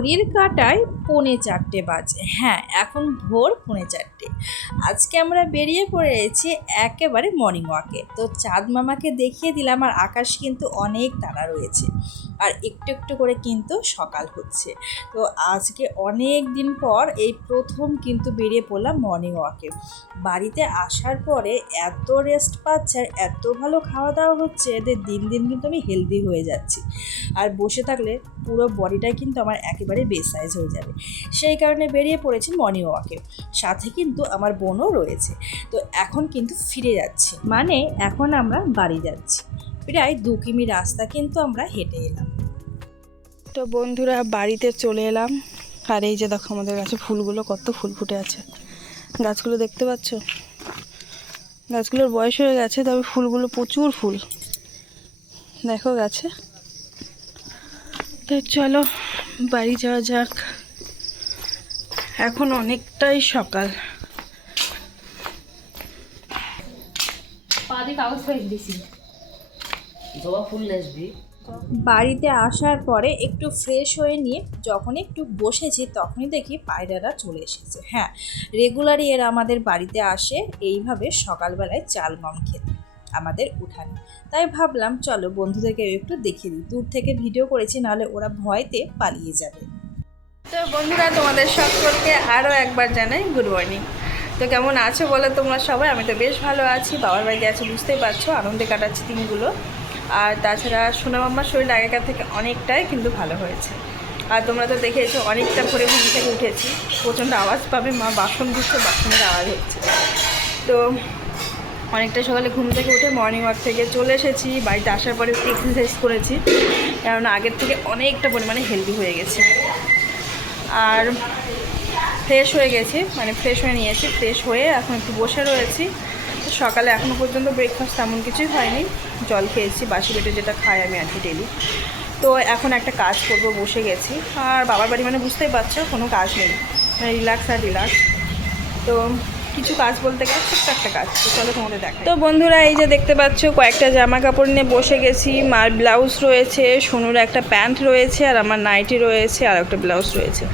ঘড়ির কাটায় পৌনে চারটে বাজে। হ্যাঁ এখন ভোর পৌনে চারটে। আজকে আমরা বেরিয়ে পড়েছি একেবারে মর্নিং ওয়াকে তো চাঁদ মামাকে দেখিয়ে দিলাম আর আকাশ কিন্তু অনেক তারা রয়েছে। আর একটু একটু করে কিন্তু সকাল হচ্ছে। তো আজকে অনেক দিন পর এই প্রথম কিন্তু বেরিয়ে পড়লাম মর্নিং ওয়াকে বাড়িতে আসার পরে এত রেস্ট পাচ্ছে আর এত ভালো খাওয়া দাওয়া হচ্ছে, এদের দিন দিন কিন্তু আমি হেলদি হয়ে যাচ্ছি। আর বসে থাকলে পুরো বডিটাই কিন্তু আমার একেবারে বেসাইজ হয়ে যাবে। সেই কারণে বেরিয়ে পড়েছি মর্নিং ওয়াকে সাথে কিন্তু আমার বোনও রয়েছে। তো এখন কিন্তু ফিরে যাচ্ছি। মানে এখন আমরা বাড়ি যাচ্ছি। প্রায় দু কিমি রাস্তা কিন্তু আমরা হেঁটে এলাম। তো বন্ধুরা বাড়িতে চলে এলাম। আর এই যে দেখো আমাদের গাছে ফুলগুলো কত ফুল ফুটে আছে। গাছগুলো দেখতে পাচ্ছ? গাছগুলোর বয়স হয়ে গেছে তবে ফুলগুলো প্রচুর ফুল। দেখো গাছে। তো চলো বাড়ি যাওয়া যাক। এখন অনেকটাই সকাল। পাদি কাগজ ফেলে দিছি। জবা ফুল আসবি বাড়িতে আসার পরে একটু ফ্রেশ হয়ে নিয়ে যখন একটু বসেছি তখনই দেখি পায়রারা চলে এসেছে। হ্যাঁ রেগুলারই এরা আমাদের বাড়িতে আসে এইভাবে সকালবেলায় চাল, গম খেতে, আমাদের উঠানে। তাই ভাবলাম, চলো বন্ধুদেরকে একটু দেখিয়ে দিই। দূর থেকে ভিডিও করেছি, নাহলে ওরা ভয়তে পালিয়ে যাবে। তো বন্ধুরা, তোমাদের সকলকে আরও একবার জানাই গুড মর্নিং তো কেমন আছো বলো তোমরা সবাই? আমি তো বেশ ভালো আছি। বাবার বাড়িতে আছি, বুঝতেই পারছ, আনন্দে কাটাচ্ছি দিনগুলো। আর তাছাড়া সোনা মাম্মার শরীর আগেকার থেকে অনেকটাই কিন্তু ভালো হয়েছে। আর তোমরা তো দেখেছ, অনেকটা ভোরে ঘুম থেকে উঠেছি, প্রচণ্ড আওয়াজ পাবে, মা বাসন ধুচ্ছে, বাসনের আওয়াজ হচ্ছে। তো অনেকটা সকালে ঘুম থেকে উঠে মর্নিং ওয়াক থেকে চলে এসেছি, বাড়িতে আসার পরে একটু এক্সারসাইজ করেছি, কারণ আগের থেকে অনেকটা পরিমাণে হেলদি হয়ে গেছে। আর ফ্রেশ হয়ে গেছি মানে ফ্রেশ হয়ে নিয়েছি ফ্রেশ হয়ে এখন একটু বসে রয়েছি। সকালে এখনও পর্যন্ত ব্রেকফাস্ট তেমন কিছুই হয়নি। জল খেয়েছি, বাসি পেটে যেটা খাই আমি আর কি ডেলি তো এখন একটা কাজ করব, বসে গেছি। আর বাবার বাড়ি মানে বুঝতেই পারছ, কোনো কাজ নেই। মানে রিল্যাক্স আর রিল্যাক্স তো কিছু কাজ বলতে গেলে ছোট্ট একটা কাজ। তো চলো তোমাদের দেখা তো বন্ধুরা, এই যে দেখতে পাচ্ছ, কয়েকটা জামা কাপড় নিয়ে বসে গেছি। মার ব্লাউজ রয়েছে, সোনুর একটা প্যান্ট রয়েছে, আর আমার নাইটি রয়েছে, আর একটা ব্লাউজ রয়েছে।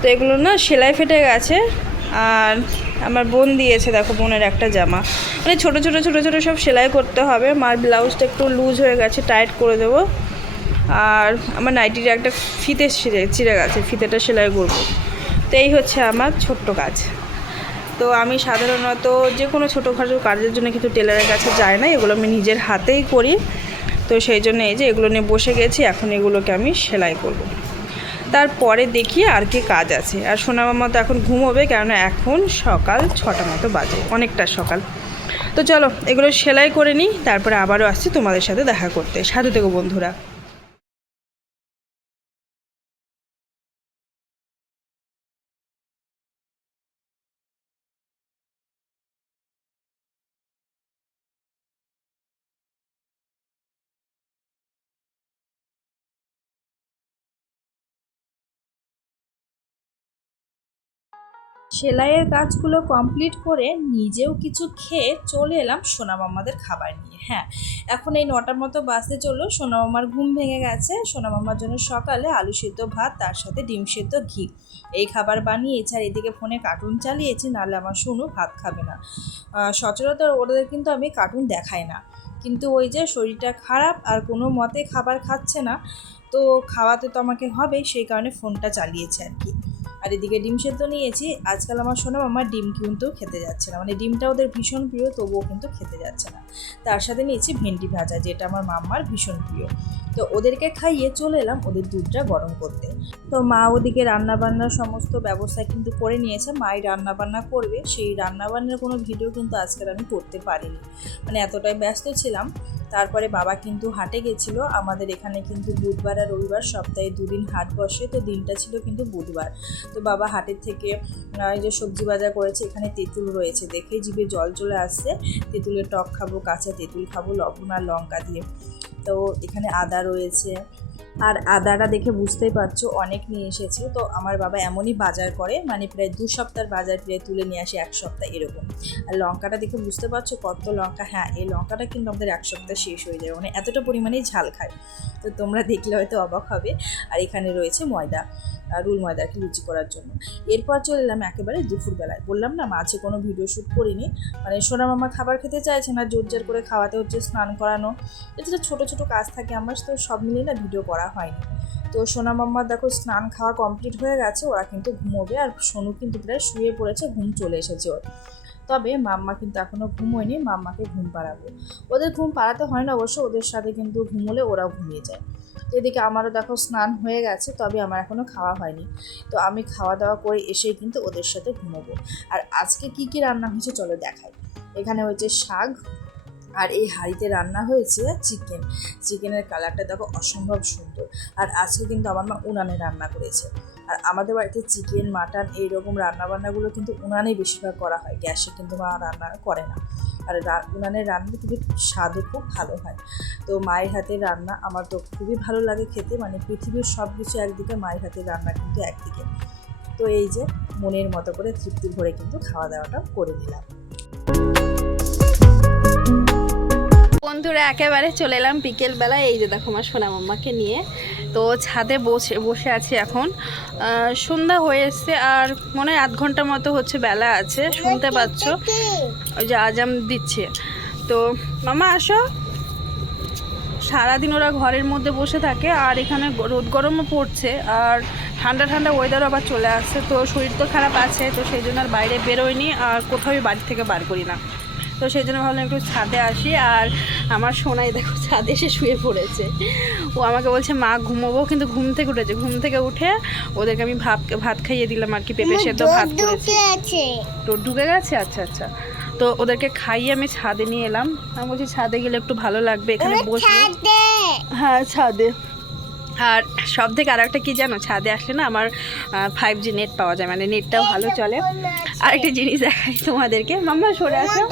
তো এগুলো না সেলাই ফেটে গেছে। আর আমার বোন দিয়েছে, দেখো বোনের একটা জামা। মানে ছোটো ছোটো ছোটো ছোটো সব সেলাই করতে হবে। মার ব্লাউজটা একটু লুজ হয়ে গেছে টাইট করে দেবো। আর আমার নাইটির একটা ফিতে ছিঁড়ে গেছে, ফিতেটা সেলাই করব। তো এই হচ্ছে আমার ছোট্ট কাজ। তো আমি সাধারণত যে কোনো ছোটোখাটো কাজের জন্য কিন্তু টেলারের কাছে যাই না, এগুলো আমি নিজের হাতেই করি। তো সেই জন্য এই যে এগুলো নিয়ে বসে গেছি, এখন এগুলোকে আমি সেলাই করব। তারপরে দেখি আর কি কাজ আছে। আর সোনা মামা তো এখন ঘুমোবে, কেননা এখন সকাল ছটা মতো বাজে, অনেকটা সকাল। তো চলো, এগুলো সেলাই করে নিই, তারপরে আবারও আসছি তোমাদের সাথে দেখা করতে। সাথে থেকো বন্ধুরা। সেলাইয়ের কাজগুলো কমপ্লিট করে নিজেও কিছু খেয়ে চলে এলাম সোনামাম্মাদের খাবার নিয়ে। হ্যাঁ এখন এই নটার মতো বাসে চলল। সোনামাম্মার ঘুম ভেঙে গেছে। সোনামাম্মার জন্য সকালে আলু সেদ্ধ ভাত, তার সাথে ডিম সেদ্ধ ঘি। এই খাবার বানিয়েছি আর এদিকে ফোনে কার্টুন চালিয়েছি, নাহলে আমার সোনু ভাত খাবে না। সচরাচর ওদের কিন্তু আমি কার্টুন দেখাই না। কিন্তু ওই যে শরীরটা খারাপ আর কোনো মতে খাবার খাচ্ছে না, তো খাওয়াতে তো আমাকে হবেই, সেই কারণে ফোনটা চালিয়েছে আর কি। আর এদিকে ডিম সেদ্ধ নিয়েছি। আজকাল আমার শোনাম আমার ডিম কিন্তু খেতে যাচ্ছে না। মানে ডিমটা ওদের ভীষণ প্রিয়, তবুও কিন্তু খেতে যাচ্ছে না। তার সাথে নিয়েছি ভেন্ডি ভাজা, যেটা আমার মাম্মার ভীষণ প্রিয়। তো ওদেরকে খাইয়ে চলে এলাম ওদের দুধটা গরম করতে। তো মা ওদিকে রান্নাবান্নার সমস্ত ব্যবস্থা কিন্তু করে নিয়েছে, মাই রান্নাবান্না করবে। সেই রান্নাবান্নার কোনো ভিডিও কিন্তু আজকাল আমি করতে পারিনি। মানে এতটাই ব্যস্ত ছিলাম। তারপরে বাবা কিন্তু হাটে গেছিল। আমাদের এখানে কিন্তু বুধবার আর রবিবার সপ্তাহে দুদিন হাট বসে, তো দিনটা ছিল কিন্তু বুধবার। তো বাবা হাটের থেকে যে সবজি বাজার করেছে, এখানে তেঁতুল রয়েছে দেখে জিভে জল চলে আসছে। তেঁতুলের টক খাব, কাঁচা তেঁতুল খাব, লবণ আর লঙ্কা দিয়ে। তো এখানে আদা রয়েছে। আর আদাটা দেখে বুঝতেই পারছ অনেক নিয়ে এসেছে। তো আমার বাবা এমনই বাজার করে মানে প্রায় দু সপ্তাহের বাজার প্রায় তুলে নিয়ে আসে এক সপ্তাহ এরকম। আর লঙ্কাটা দেখে বুঝতে পারছ কত লঙ্কা হ্যাঁ এই লঙ্কাটা কিন্তু আমাদের এক সপ্তাহ শেষ হয়ে যাবে মানে এতটা পরিমাণেই ঝাল খায়। তো তোমরা দেখলে হয়তো অবাক হবে। আর এখানে রয়েছে ময়দা। রুল ময়দা আর কি লুচি করার জন্য। এরপর চলে এলাম একেবারে দুপুরবেলায় বললাম, না মাঝে কোনো ভিডিও শ্যুট করিনি। মানে সোনা মামা খাবার খেতে চাইছে না, জোর জার করে খাওয়াতে হচ্ছে, স্নান করানো। এছাড়া ছোটো ছোটো কাজ থাকে, আমার তো সব মিলিয়ে না ভিডিও করা হয়নি। তো সোনা মাম্মার দেখো, স্নান খাওয়া কমপ্লিট হয়ে গেছে, ওরা কিন্তু ঘুমোবে, আর সোনু কিন্তু প্রায় শুয়ে পড়েছে, ঘুম চলে এসেছে ওর। তবে মাম্মা কিন্তু এখনও ঘুমোয়নি, মাম্মাকে ঘুম পাড়াবো। ওদের ঘুম পাড়াতে হয় না অবশ্য, ওদের সাথে কিন্তু ঘুমোলে ওরাও ঘুমিয়ে যায়। এদিকে আমারও দেখো স্নান হয়ে গেছে, তবে আমার এখনও খাওয়া হয়নি। তো আমি খাওয়া দাওয়া করে এসেই কিন্তু ওদের সাথে ঘুমোবো। আর আজকে কি কি রান্না হয়েছে চলো দেখাই। এখানে হয়েছে শাক আর এই হাঁড়িতে রান্না হয়েছে চিকেন চিকেনের কালারটা দেখো অসম্ভব সুন্দর। আর আজকে কিন্তু আমার মা উনানে রান্না করেছে। আর আমাদের বাড়িতে চিকেন মাটন এই এইরকম রান্নাবান্নাগুলো কিন্তু উনানেই বেশিরভাগ করা হয়। গ্যাসে কিন্তু মা রান্না করে না। আর উনানের রান্না কিন্তু স্বাদও খুব ভালো হয়। তো মায়ের হাতের রান্না আমার তো খুবই ভালো লাগে খেতে। মানে পৃথিবীর সব কিছু একদিকে, মায়ের হাতের রান্না কিন্তু একদিকে। তো এই যে মনের মতো করে তৃপ্তি ভরে কিন্তু খাওয়া দাওয়াটা করে নিলাম। বন্ধুরা, একেবারে চলে এলাম বিকেলবেলা এই যে দেখো আমার সোনা মাম্মাকে নিয়ে। তো ছাদে বসে বসে আছি এখন। সন্ধ্যা হয়ে এসছে আর মনে হয় আধ ঘণ্টার মতো হচ্ছে বেলা আছে। শুনতে পাচ্ছ? ওই যে আজাম দিচ্ছে। তো মামা আসো। সারাদিন ওরা ঘরের মধ্যে বসে থাকে আর এখানে রোদ গরমও পড়ছে আর ঠান্ডা ঠান্ডা ওয়েদারও আবার চলে আসছে। তো শরীর তো খারাপ আছে, তো সেই জন্য আর বাইরে বেরোয়নি আর কোথাও বাড়ি থেকে বার করি না। তো সেই জন্য ভাবলাম একটু ছাদে আসি আর আমার সোনাই দেখো ছাদে এসে শুয়ে পড়েছে। ও আমাকে বলছে মা ঘুমোবো? কিন্তু ঘুম থেকে উঠেছে। ঘুম থেকে উঠে ওদেরকে আমি ভাত ভাত খাইয়ে দিলাম আর কি পেঁপে সেদ্ধ ভাত করেছি। তো ঢুকে গেছে? আচ্ছা আচ্ছা। তো ওদেরকে খাইয়ে আমি ছাদে নিয়ে এলাম। আমি বলছি ছাদে গেলে একটু ভালো লাগবে এখানে ছাদে। হ্যাঁ ছাদে। আর সব থেকে আর একটা কী জানো, ছাদে আসলে না আমার ফাইভ জি নেট পাওয়া যায় মানে নেটটাও ভালো চলে। আর একটা জিনিস দেখাই তোমাদেরকে। মাম্মা, সরে আসো।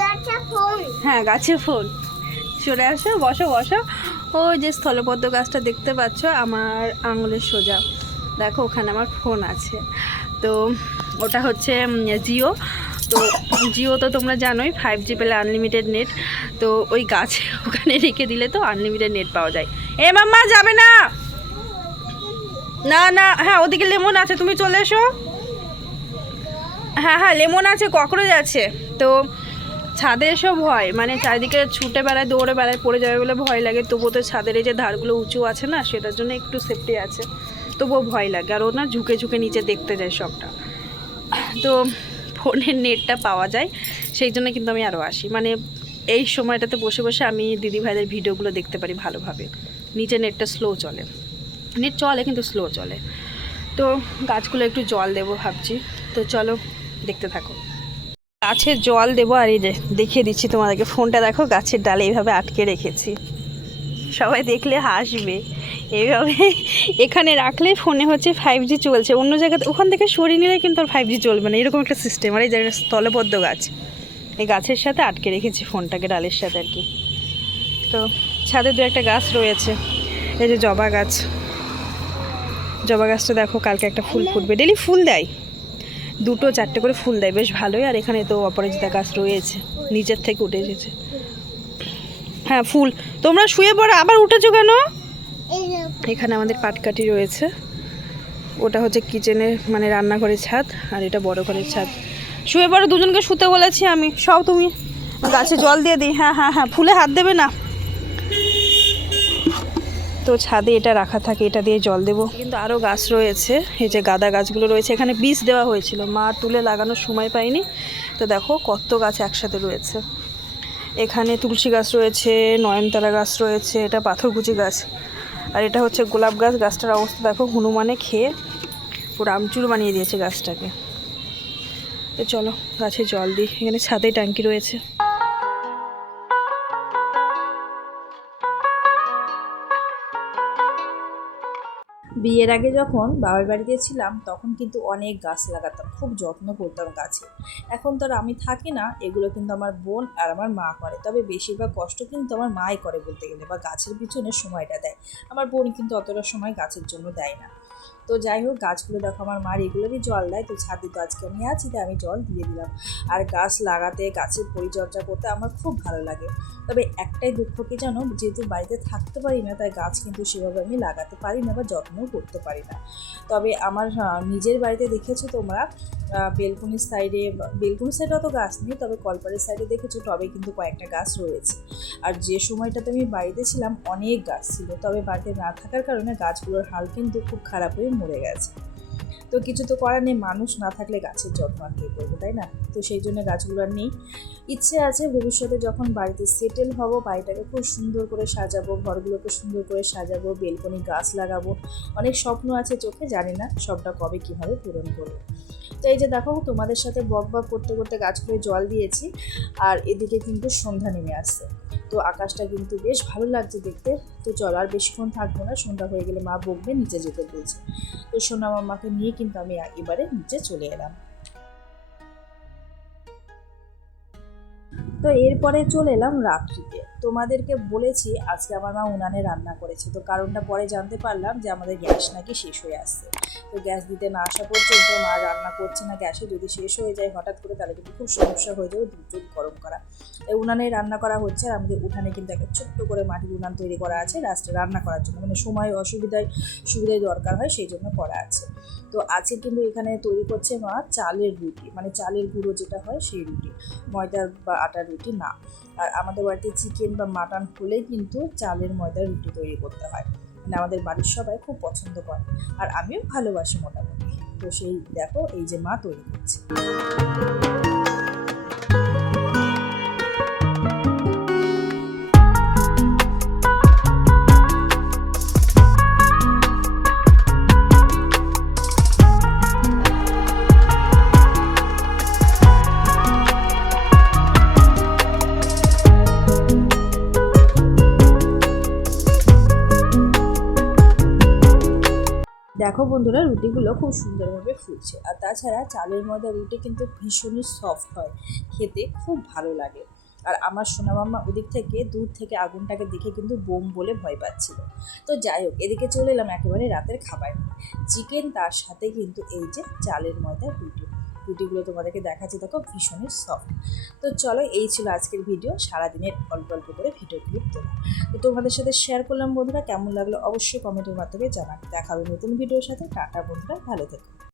হ্যাঁ গাছে ফোন সরে আসো, বসো বসো। ওই যে স্থলপদ্ম গাছটা দেখতে পাচ্ছ, আমার আঙুলের সোজা। দেখো, ওখানে আমার ফোন আছে। তো ওটা হচ্ছে জিও। তো জিও তো তোমরা জানোই ফাইভ জি পেলে আনলিমিটেড নেট তো ওই গাছে ওখানে রেখে দিলে তো আনলিমিটেড নেট পাওয়া যায়। এ মাম্মা, যাবে না! না না হ্যাঁ ওদিকে লেমন আছে, তুমি চলে এসো। হ্যাঁ হ্যাঁ লেমন আছে, ককরোচ আছে। তো ছাদে এসব ভয় মানে চারিদিকে ছুটে বেড়ায়, দৌড়ে বেড়ায়, পড়ে যাবে বলে ভয় লাগে। তবুও তো ছাদের এই যে ধারগুলো উঁচু আছে না, সেটার জন্য একটু সেফটি আছে। তবুও ভয় লাগে, আর ও না ঝুঁকে ঝুঁকে নিচে দেখতে যায় সবটা। তো ফোনের নেটটা পাওয়া যায়, সেই জন্য কিন্তু আমি আরও আসি। মানে এই সময়টাতে বসে বসে আমি দিদি ভাইদের ভিডিওগুলো দেখতে পারি ভালোভাবে। নিচে নেটটা স্লো চলে। নেট চলে, কিন্তু স্লো চলে। তো গাছগুলো একটু জল দেবো ভাবছি। তো চলো, দেখতে থাকো। গাছে জল দেবো, আর এই দেখিয়ে দিচ্ছি তোমাদেরকে। ফোনটা দেখো, গাছের ডালে এইভাবে আটকে রেখেছি। সবাই দেখলে হাসবে। এইভাবে এখানে রাখলে ফোনে হচ্ছে ফাইভ জি চলছে। অন্য জায়গাতে, ওখান থেকে সরিয়ে নিলে কিন্তু আর ফাইভ জি চলবে না। এরকম একটা সিস্টেম আর এই জায়গায় স্থলবদ্ধ গাছ। এই গাছের সাথে আটকে রেখেছি ফোনটাকে, ডালের সাথে আর কি। তো ছাদে দু একটা গাছ রয়েছে। এই যে জবা গাছ। জবা গাছটা দেখো কালকে একটা ফুল ফুটবে। ডেলি ফুল দেয়। দুটো চারটে করে ফুল দেয় বেশ ভালোই। আর এখানে তো অপরাজিতা গাছ রয়েছে নিচের থেকে উঠে এসেছে। হ্যাঁ ফুল। তোমরা শুয়ে পড়ো আবার উঠেছো কেন? এখানে আমাদের পাটকাঠি রয়েছে। ওটা হচ্ছে কিচেনের মানে রান্নাঘরের ছাদ আর এটা বড় ঘরের ছাদ। শুয়ে পড়ো দুজনকে শুতে বলেছি আমি। সব তুমি। গাছে জল দিয়ে দিই। হ্যাঁ হ্যাঁ হ্যাঁ ফুলে হাত দেবে না। তো ছাদে এটা রাখা থাকে, এটা দিয়ে জল দেবো। কিন্তু আরও গাছ রয়েছে, এই যে গাঁদা গাছগুলো রয়েছে, এখানে বীজ দেওয়া হয়েছিল। মা তুলে লাগানোর সময় পাইনি। তো দেখো কত গাছ একসাথে রয়েছে। এখানে তুলসী গাছ রয়েছে, নয়নতারা গাছ রয়েছে, এটা পাথরকুচি গাছ। আর এটা হচ্ছে গোলাপ গাছ, গাছটার অবস্থা দেখো হনুমানে খেয়ে পুরো আমচুর বানিয়ে দিয়েছে গাছটাকে। তো চলো গাছে জল দিই, এখানে ছাদে ট্যাঙ্কি রয়েছে। বিয়ের আগে যখন বাবার বাড়িতে ছিলাম, তখন কিন্তু অনেক গাছ লাগাতাম, খুব যত্ন করতাম গাছে। এখন তো আর আমি থাকি না, এগুলো কিন্তু আমার বোন আর আমার মা করে। তবে বেশিরভাগ কষ্ট কিন্তু আমার মাই করে বলতে গেলে, বা গাছের পিছনে সময়টা দেয়। আমার বোন কিন্তু অতটা সময় গাছের জন্য দেয় না। তো যাই হোক, গাছগুলো দেখো আমার মা রেগুলারই জল দেয়, তো ছাদে তো আজকে আমি আছি, তাই আমি জল দিয়ে দিলাম। আর গাছ লাগাতে, গাছের পরিচর্যা করতে আমার খুব ভালো লাগে। তবে একটাই দুঃখ কি জানো, যেহেতু বাড়িতে থাকতে পারি না, তাই গাছ কিন্তু সেভাবে আমি লাগাতে পারি না বা যত্নও করতে পারি না। তবে আমার নিজের বাড়িতে দেখেছ তোমরা বেলকুনির সাইডে বেলকুনির সাইডে অত গাছ নেই, তবে কলপারের সাইডে দেখেছ, টবে কিন্তু কয়েকটা গাছ রয়েছে। আর যে সময়টাতে আমি বাড়িতে ছিলাম, অনেক গাছ ছিল। তবে বাড়িতে না থাকার কারণে গাছগুলোর হাল কিন্তু খুব খারাপ হয়ে মরে গেছে। তো কিছু তো করার নেই, মানুষ না থাকলে গাছের যত্ন আর কে করবে, তাই না? তো সেই জন্য গাছগুলো আর নেই। ইচ্ছে আছে ভবিষ্যতে যখন বাড়িতে সেটেল হব, বাড়িটাকে খুব সুন্দর করে সাজাবো, ঘরগুলোকে সুন্দর করে সাজাবো, বেলকনি গাছ লাগাবো। অনেক স্বপ্ন আছে চোখে, জানি না সবটা কবে কীভাবে পূরণ করব। তো এই যে দেখো, তোমাদের সাথে বক বক করতে করতে গাছগুলো জল দিয়েছি, আর এদিকে কিন্তু সন্ধ্যা নেমে আসছে। তো আকাশটা কিন্তু বেশ ভালো লাগছে দেখতে। তো চলো আর বেশিক্ষণ থাকব না, সন্ধ্যা হয়ে গেলে মা বকবে, নিচে যেতে বলছে। তো সোনা মামাকে নিয়ে কিন্তু আমি এবারে নিচে চলে এলাম। তো এরপরে চলে এলাম রাত্রিতে। তোমাদেরকে বলেছি আজকে আমার মা উনানে রান্না করেছে। তো কারণটা পরে জানতে পারলাম যে আমাদের গ্যাস নাকি শেষ হয়ে আসছে। তো গ্যাস দিতে না আসা পর্যন্ত মা রান্না করছে না গ্যাসে। যদি শেষ হয়ে যায় হঠাৎ করে তাহলে কিন্তু খুব সমস্যা হয়ে যাবে দুধ গরম করা। এই উনানে রান্না করা হচ্ছে আর আমাদের উঠানে কিন্তু একটা ছোট্ট করে মাটির উনান তৈরি করা আছে লাস্টে রান্না করার জন্য। মানে সময় অসুবিধায়, সুবিধায় দরকার হয় সেই জন্য করা আছে। তো আজকে কিন্তু এখানে তৈরি করছে মা চালের রুটি। মানে চালের গুঁড়ো যেটা হয় সেই রুটি। ময়দার বা আটার রুটি না। আর আমাদের বাড়িতে চিকেন বা মাটন হলেই কিন্তু চালের ময়দার রুটি তৈরি করতে হয়। মানে আমাদের বাড়ির সবাই খুব পছন্দ করে আর আমিও ভালোবাসি মোটামুটি। তো সেই দেখো, এই যে মা তৈরি করছে। দেখো বন্ধুরা, রুটিগুলো খুব সুন্দরভাবে ফুলছে। আর তাছাড়া চালের ময়দা রুটি কিন্তু ভীষণই সফট হয়, খেতে খুব ভালো লাগে। আর আমার সোনামাম্মা ওদিক থেকে দূর থেকে আগুনটাকে দেখে কিন্তু বোম বলে ভয় পাচ্ছিল। তো যাই হোক, এদিকে চলে এলাম একেবারে রাতের খাবার চিকেন তার সাথে কিন্তু এই যে চালের ময়দা রুটি। রুটিগুলো তোমাদেরকে দেখাচ্ছি, দেখো ভীষণই সফট তো চলো, এই ছিল আজকের ভিডিও সারাদিনের অল্প অল্প করে ভিডিও ক্লিপ তোলা। তো তোমাদের সাথে শেয়ার করলাম বন্ধুরা, কেমন লাগল অবশ্যই কমেন্টের মাধ্যমে জানাবে। দেখাবে নতুন ভিডিওর সাথে। টাটা বন্ধুরা, ভালো থেকো।